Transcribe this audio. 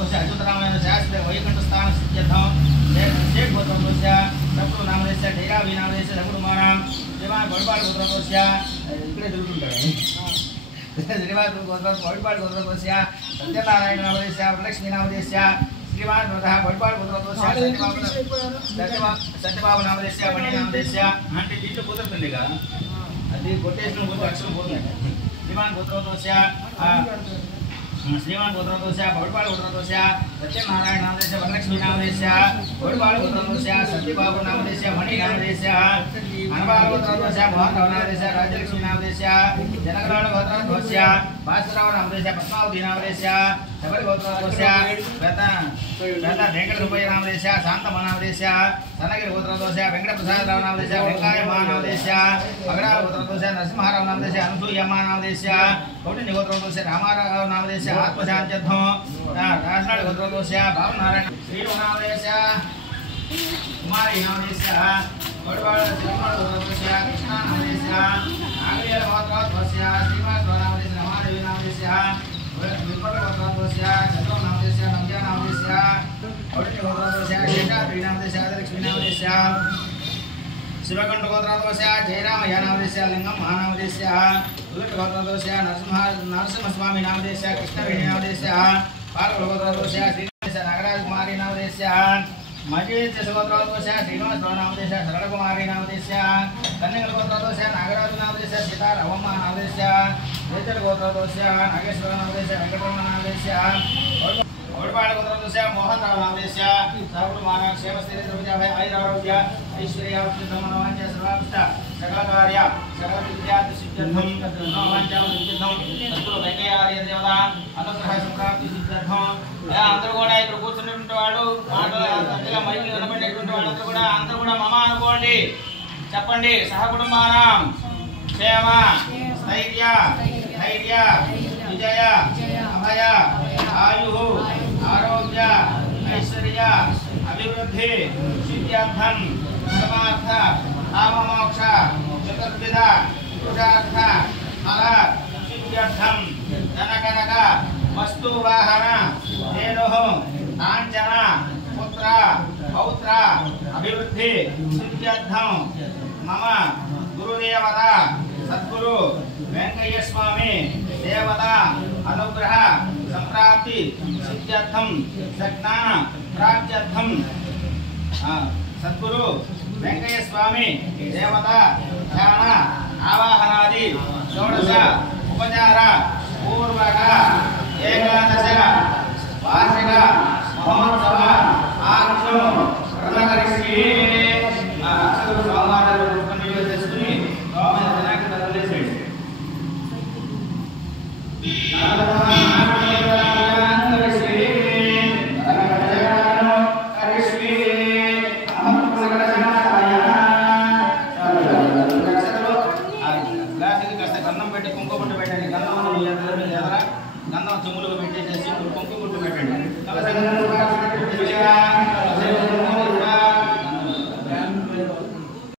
गोत्रस्य अच्युतरामायण शास्त्रे वैकुंठस्थान सिद्ध्यर्थं शेख गोत्रस्य सप्तु नामदेस्य ढैरावी नामदेस्य सकुटुंबानां श्रीमान गोळपाळ गोत्रस्य इकडे दुरुंटाడు श्रीमान गोळपाळ गोत्रस्य सत्यनारायण नामदेस्य वरलक्ष्मी नामदेस्य श्रीमान वरदः गोळपाळ गोत्रस्य सत्यबाबु नामदेस्य मणि नामदेस्य అంటే దీంట్లో కుదరతుంది కదా అది కొటేషన్ కొంచెం అక్షరం పోతుంది श्रीमान गोत्रस्य श्रीमान गोत्रस्य गोळपाळ गोत्रस्य सत्यनारायण नामदेस्य वरलक्ष्मी नामदेस्य गोळपाळ गोत्रस्य सत्यबाबु नामदेस्य मणि नामदेस्य अनबाल गोत्रस्य मोहन नामदेस्य राजलक्ष्मी नामदेस्य जनकराळ गोत्रस्य भास्करराव नामदेस्य पद्मावती नामदेस्य शबरी गोत्रस्य वेता वेंकट रुपय नामदेस्य शांतम नामदेस्य सनगिरि गोत्रस्य वेंकट प्रसादराव नामदेस्य वेंकायमा नामदेस्य पगडाळ गोत्रस्य नरसिंहराव नामदेस्य अनुसूयम्मा नामदेस्य कौटिन्य गोत्रस्य रामाराव नामदेस्य आत्मशांत्यर्थं राष्ट्राळ गोत्रस्य भावनारायण श्रीनु नामदेस्य कुमारी नामदेस्य गोळपाळ गोत्रस्य कृष्णा नामदेस्य आंग्लेय गोत्रस्य श्रीमान नामदेस्य रमादेवी नामदेस्य विपट गोत्रस्य चंद्र नामदेस्य नम्या नामदेस्य कौटिन्य गोत्रस्य शेषाद्रि नामदेस्य लक्ष्मी नामदेस्य शिवकंठ गोत्रस्य जयरामయ్య नामदेस्य लिंगम महानामदेस्य उदट गोत्रस्य नरसिंहस्वामी नामदेस्य कृष्णवेणी नामदेस्य पार्वती गोत्रस्य श्रीनाथस्य नागराज कुमारी नामदेस्य मजेच गोत्रस्य श्रीनिवास नामदेस्य सरळ कुमारी नामदेस्य कन्नगल गोत्रस्य नागराज नामदेस्य सीता रवम्मा नामदेस्य वेचल गोत्रस्य नागेश्वर नामदेस्य वेंकटरमण नामदेस्य गोळपाळ गोत्रस्य मोहनराव नामदेस्य सर्वमानव क्षेमस्थिति द्रव्याभय आयुरारोग्य ऐश्वर्यावृद्धिधमनवांच सर्वाभिष्ट सकलकार्य सकलविद्यार्थ सिद्ध्यर्थं मनोवांఛ सिद्ध्यर्थं సద్గురు వెంకయ్య దేవత అనుగ్రహ సంప్రాప్తి సిద్ధ్యర్థం అందరూ కూడా ఇక్కడ కూర్చున్నటువంటి వాళ్ళు మాటలు అంతగా మైకి వినబడేటువంటి వాళ్ళందరూ కూడా అందరూ కూడా మమ అనుకోండి చెప్పండి సహకుటుంబానాం క్షేమ స్థైర్య ధైర్య విజయ అభయ ఆయు ఆరోగ్య ఐశ్వర్య అభివృద్ధి సిద్ధ్యర్థం ధర్మార్థ కామమోక్ష చతుర్విధ పురుషార్థ ఫల సిద్ధ్యర్థం ధనకనక వస్తు వాహన ధేను కాంచన పుత్ర పౌత్ర అభివృద్ధి సిద్ధ్యర్థం మమ గురుదేవత సద్గురు వెంకయ్య స్వామి దేవత అనుగ్రహ సంప్రాప్తి సిద్ధ్యర్థం సజ్ఞాన ప్రాప్త్యర్థం సద్గురు వెంకయ్య స్వామి దేవత ధ్యాన ఆవాహనాది షోడశ ఉపచార పూర్వక ఏకాదశ వార్షిక మహోత్సవ ఆక్షం ప్రదర్శి సోమవారం రూపంలో చేసుకుని గంధం చెమ్ములుగా పెట్టేసేసి కుంకుమ పెట్టండి